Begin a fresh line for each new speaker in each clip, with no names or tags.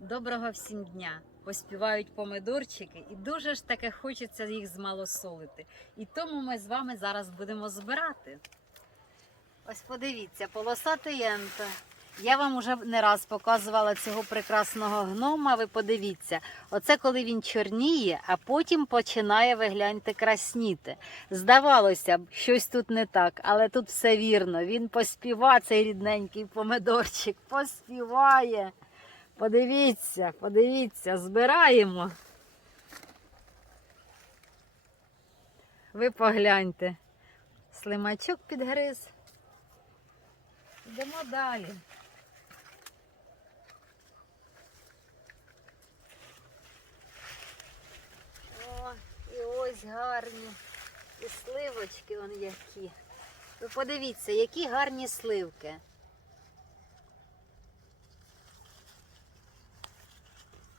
Доброго всім дня! Поспівають помидорчики, і дуже ж таке хочеться їх змалосолити. І тому ми з вами зараз будемо збирати. Ось подивіться, полосатий ента. Я вам уже не раз показувала цього прекрасного гнома. Ви подивіться, оце коли він чорніє, а потім починає вигляньте красніти. Здавалося б, щось тут не так, але тут все вірно. Він поспіває цей рідненький помидорчик, поспіває. Подивіться, подивіться, збираємо. Ви погляньте. Слимачок підгриз. Йдемо далі. О, і ось гарні. І сливочки вон які. Ви подивіться, які гарні сливки.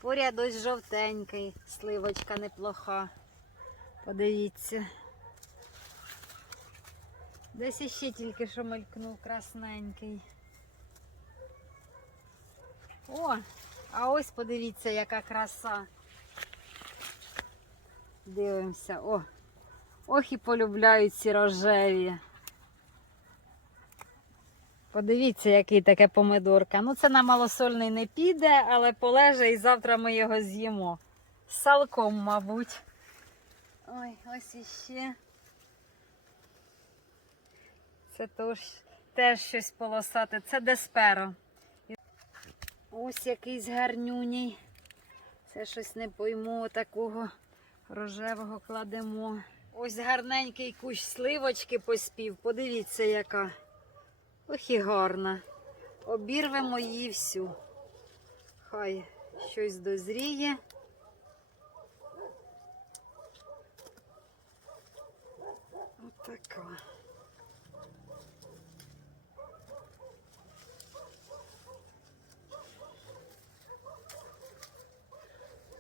Поряд ось жовтенький, сливочка неплоха. Подивіться. Десь іще тільки що мелькнув красненький. О, а ось подивіться, яка краса. Дивимося. О, ох і полюбляють ці рожеві. Подивіться, який таке помидорка. Ну, це на малосольний не піде, але полеже і завтра ми його з'їмо. З салком, мабуть. Ой, ось іще. Це тож, теж щось полосате. Це десперо. Ось якийсь гарнюній. Це щось не пойму, такого рожевого кладемо. Ось гарненький кущ сливочки поспів. Подивіться, яка. Ох і гарна. Обірвемо її всю. Хай щось дозріє. Отака.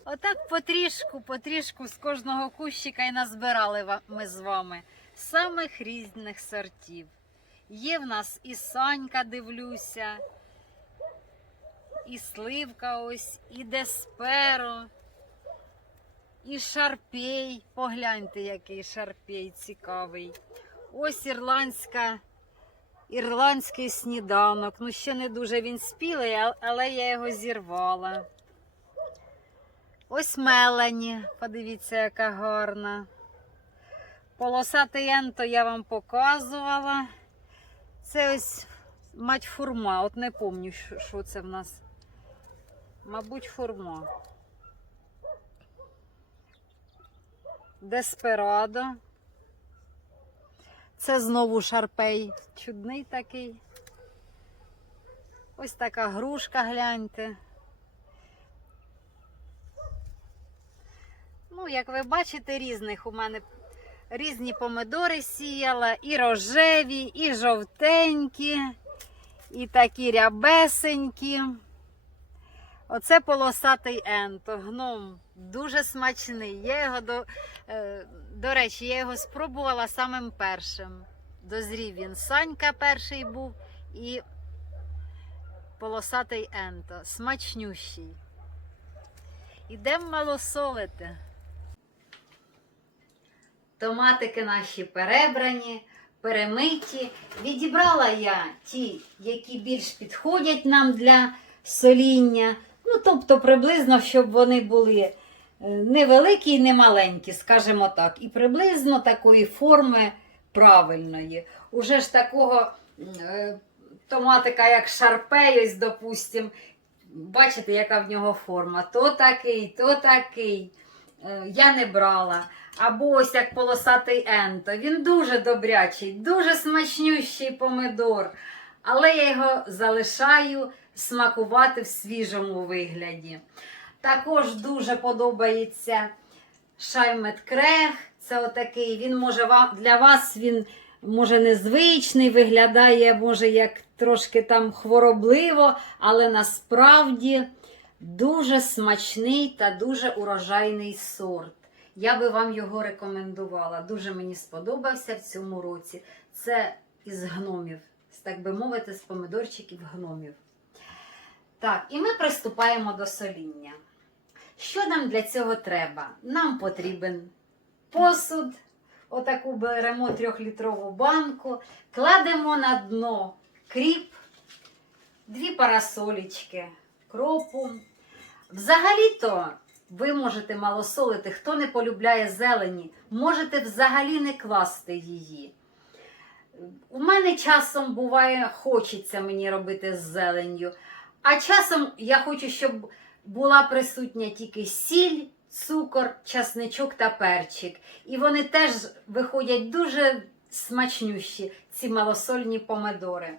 Отак потрішку, потрішку з кожного кущика і назбирали ми з вами самих різних сортів. Є в нас і санька, дивлюся, і сливка ось, і десперо, і шарпей. Погляньте, який шарпей цікавий. Ось ірландська, ірландський сніданок. Ну, ще не дуже він спілий, але я його зірвала. Ось Мелані, подивіться, яка гарна. Полосатий енто я вам показувала. Це ось мать фурма. От не пам'ятаю, що- це в нас. Мабуть, фурма. Десперадо. Це знову шарпей. Чудний такий. Ось така грушка, гляньте. Ну, як ви бачите, різних у мене різні помидори сіяла, і рожеві, і жовтенькі, і такі рябесенькі. Оце полосатий енто, гном. Дуже смачний. Я його до, е, до речі, я його спробувала самим першим. Дозрів він. Санька перший був і полосатий енто. Смачнющий. Ідемо малосолити. Томатики наші перебрані, перемиті. Відібрала я ті, які більш підходять нам для соління. Ну, тобто, приблизно, щоб вони були е, не великі і не маленькі, скажімо так. І приблизно такої форми правильної. Уже ж такого е, томатика, як шарпей, ось, бачите, яка в нього форма. То такий, то такий. Е, Я не брала. Або ось як полосатий енто. Він дуже добрячий, дуже смачнющий помидор. Але я його залишаю смакувати в свіжому вигляді. Також дуже подобається шаймет крех. Це отакий, він може вам для вас він може незвичний, виглядає, може, як трошки там хворобливо, але насправді дуже смачний та дуже урожайний сорт. Я би вам його рекомендувала. Дуже мені сподобався в цьому році. Це із гномів, так би мовити, з помидорчиків гномів. Так, і ми приступаємо до соління. Що нам для цього треба? Нам потрібен посуд, отаку беремо трьохлітрову банку, кладемо на дно кріп, дві парасолічки, кропу. Взагалі-то ви можете малосолити, хто не полюбляє зелені, можете взагалі не класти її. У мене часом буває, хочеться мені робити з зеленню, а часом я хочу, щоб була присутня тільки сіль, цукор, часничок та перчик. І вони теж виходять дуже смачнющі, ці малосольні помидори.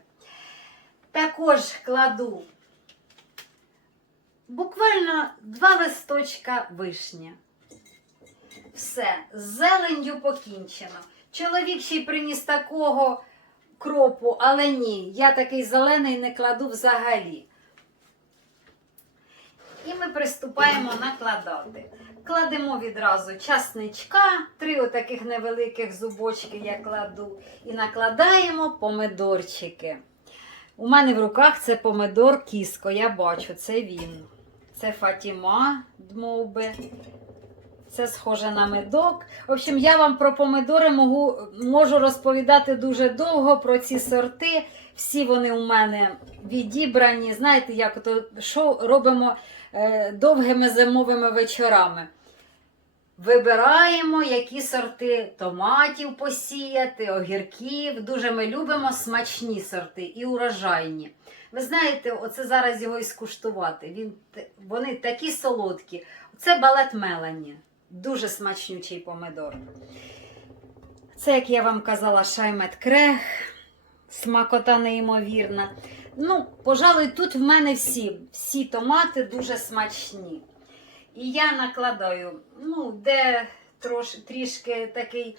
Також кладу буквально два листочка вишня. Все, з зеленню покінчено. Чоловік ще й приніс такого кропу, але ні, я такий зелений не кладу взагалі. І ми приступаємо накладати. Кладемо відразу часничка, три отаких невеликих зубочки я кладу. І накладаємо помидорчики. У мене в руках це помидор кіско, я бачу, це він. Це Фатіма Дмовби. Це схоже на медок. В общем, я вам про помидори можу, можу розповідати дуже довго про ці сорти. Всі вони у мене відібрані. Знаєте, як то що робимо е, довгими зимовими вечорами? Вибираємо, які сорти томатів посіяти, огірків. Дуже ми любимо смачні сорти і урожайні. Ви знаєте, оце зараз його і скуштувати. Він, вони такі солодкі. Це балет Мелані. Дуже смачнючий помидор. Це, як я вам казала, шаймет крех. Смакота неймовірна. Ну, пожалуй, тут в мене всі, всі томати дуже смачні. І я накладаю, ну, де трош, трішки такий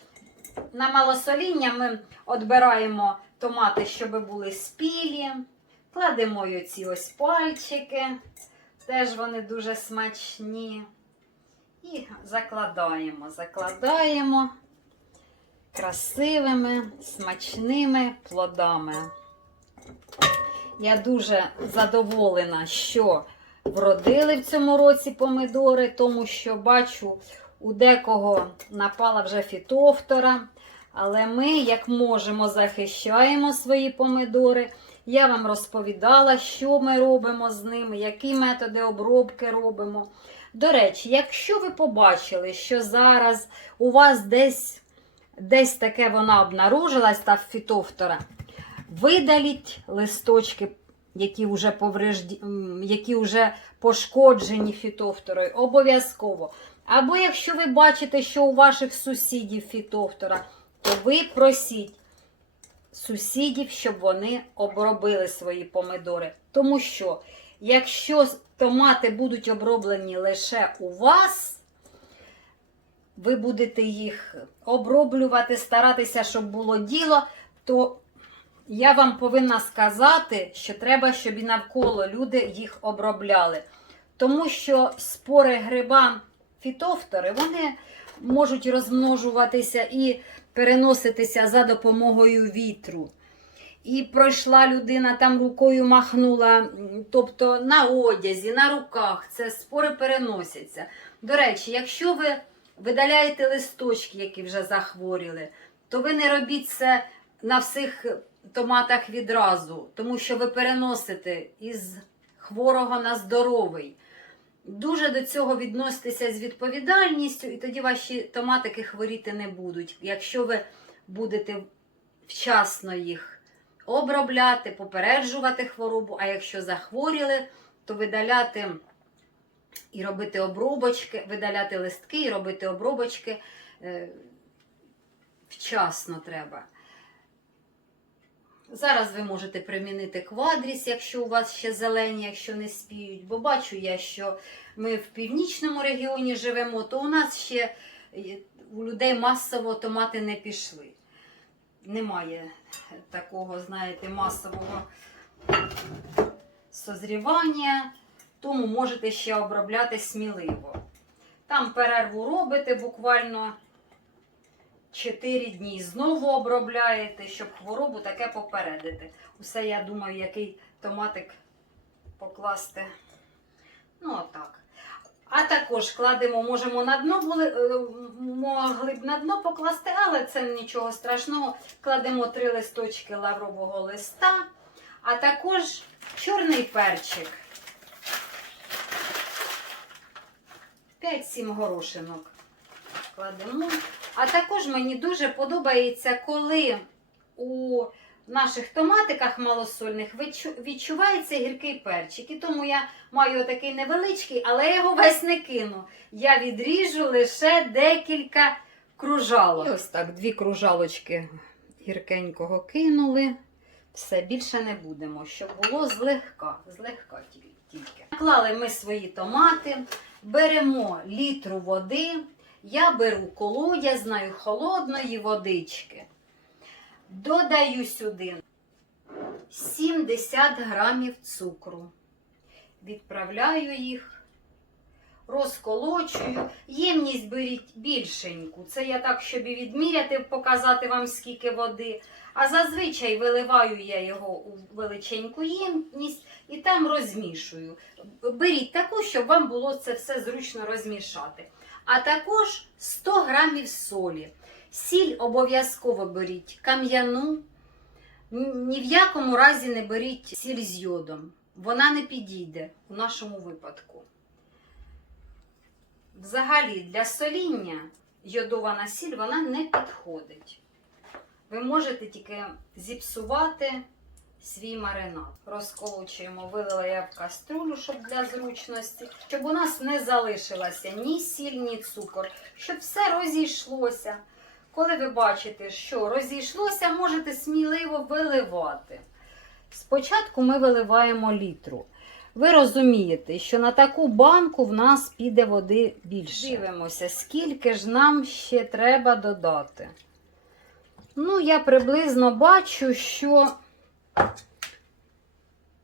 на малосоління ми відбираємо томати, щоб були спілі. Кладемо й оці ось пальчики. Теж вони дуже смачні. І закладаємо, закладаємо красивими, смачними плодами. Я дуже задоволена, що вродили в цьому році помидори, тому що бачу, у декого напала вже фітофтора. Але ми, як можемо, захищаємо свої помидори. Я вам розповідала, що ми робимо з ними, які методи обробки робимо. До речі, якщо ви побачили, що зараз у вас десь, десь таке вона обнаружилась, та фітофтора, видаліть листочки, які вже, поврежді... які вже пошкоджені фітофторою, обов'язково. Або якщо ви бачите, що у ваших сусідів фітофтора, то ви просіть сусідів, щоб вони обробили свої помидори. Тому що, якщо томати будуть оброблені лише у вас, ви будете їх оброблювати, старатися, щоб було діло, то я вам повинна сказати, що треба, щоб і навколо люди їх обробляли. Тому що спори гриба фітофтори, вони можуть розмножуватися і переноситися за допомогою вітру. І пройшла людина, там рукою махнула, тобто на одязі, на руках, це спори переносяться. До речі, якщо ви видаляєте листочки, які вже захворіли, то ви не робіть це на всіх томатах відразу, тому що ви переносите із хворого на здоровий. Дуже до цього відноситеся з відповідальністю, і тоді ваші томатики хворіти не будуть. Якщо ви будете вчасно їх обробляти, попереджувати хворобу, а якщо захворіли, то видаляти і робити обробочки, видаляти листки і робити обробочки е, вчасно треба. Зараз ви можете примінити квадріс, якщо у вас ще зелені, якщо не спіють. Бо бачу я, що ми в північному регіоні живемо, то у нас ще е, у людей масово томати не пішли. Немає такого, знаєте, масового созрівання, тому можете ще обробляти сміливо. Там перерву робите буквально 4 дні. Знову обробляєте, щоб хворобу таке попередити. Усе, я думаю, який томатик покласти. Ну, отак. А також кладемо, можемо на дно, е, могли б на дно покласти, але це нічого страшного. Кладемо три листочки лаврового листа, а також чорний перчик. 5-7 горошинок кладемо. А також мені дуже подобається, коли у наших томатиках малосольних відчувається гіркий перчик. І тому я маю такий невеличкий, але я його весь не кину. Я відріжу лише декілька кружалок. І ось так, дві кружалочки гіркенького кинули. Все, більше не будемо, щоб було злегка, злегка тільки. Наклали ми свої томати, беремо літру води. Я беру колодязною холодної водички. Додаю сюди 70 грамів цукру. Відправляю їх, розколочую. Ємність беріть більшеньку. Це я так, щоб відміряти, показати вам скільки води. А зазвичай виливаю я його у величеньку ємність і там розмішую. Беріть таку, щоб вам було це все зручно розмішати. А також 100 грамів солі. Сіль обов'язково беріть кам'яну. Ні в якому разі не беріть сіль з йодом. Вона не підійде у нашому випадку. Взагалі, для соління йодована сіль вона не підходить. Ви можете тільки зіпсувати свій маринад. Розколочуємо, вилила я в каструлю, щоб для зручності, щоб у нас не залишилося ні сіль, ні цукор, щоб все розійшлося. Коли ви бачите, що розійшлося, можете сміливо виливати. Спочатку ми виливаємо літру. Ви розумієте, що на таку банку в нас піде води більше. Дивимося, скільки ж нам ще треба додати. Ну, я приблизно бачу, що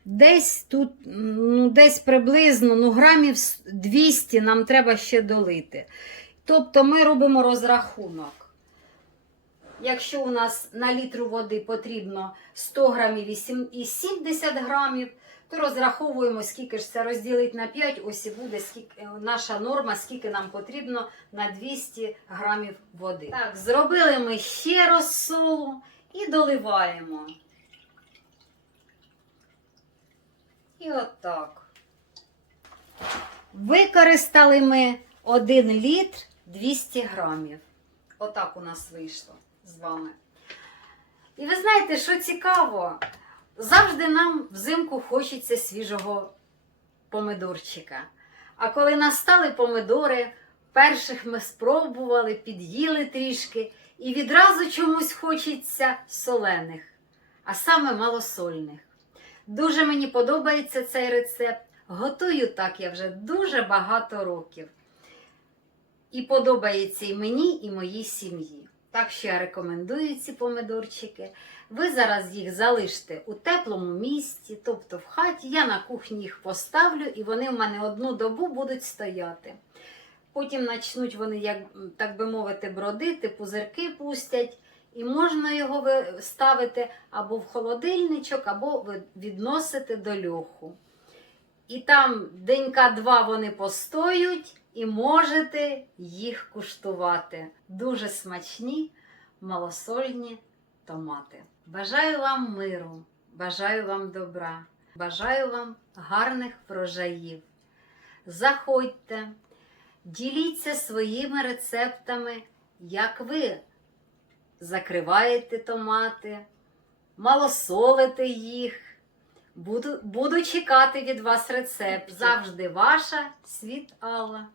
десь тут, ну, десь приблизно ну, грамів 200 нам треба ще долити. Тобто ми робимо розрахунок. Якщо у нас на літру води потрібно 100 грамів і 70 грамів, то розраховуємо, скільки ж це розділить на 5, ось і буде скільки, е, наша норма, скільки нам потрібно на 200 грамів води. Так, зробили ми ще розсолу і доливаємо. І отак. Використали ми 1 літр 200 грамів. Отак у нас вийшло з вами. І ви знаєте, що цікаво? Завжди нам взимку хочеться свіжого помидорчика. А коли настали помидори, перших ми спробували, під'їли трішки, і відразу чомусь хочеться солених, а саме малосольних. Дуже мені подобається цей рецепт. Готую так я вже дуже багато років. І подобається і мені, і моїй сім'ї. Так що я рекомендую ці помидорчики. Ви зараз їх залиште у теплому місці, тобто в хаті. Я на кухні їх поставлю, і вони в мене одну добу будуть стояти. Потім почнуть вони, як так би мовити, бродити, пузирки пустять, і можна його ставити або в холодильничок, або відносити до льоху. І там денька-два вони постоють, і можете їх куштувати. Дуже смачні, малосольні томати. Бажаю вам миру, бажаю вам добра, бажаю вам гарних врожаїв. Заходьте, діліться своїми рецептами, як ви закриваєте томати, малосолите їх. Буду, буду чекати від вас рецепт. Завжди ваша Світ Алла.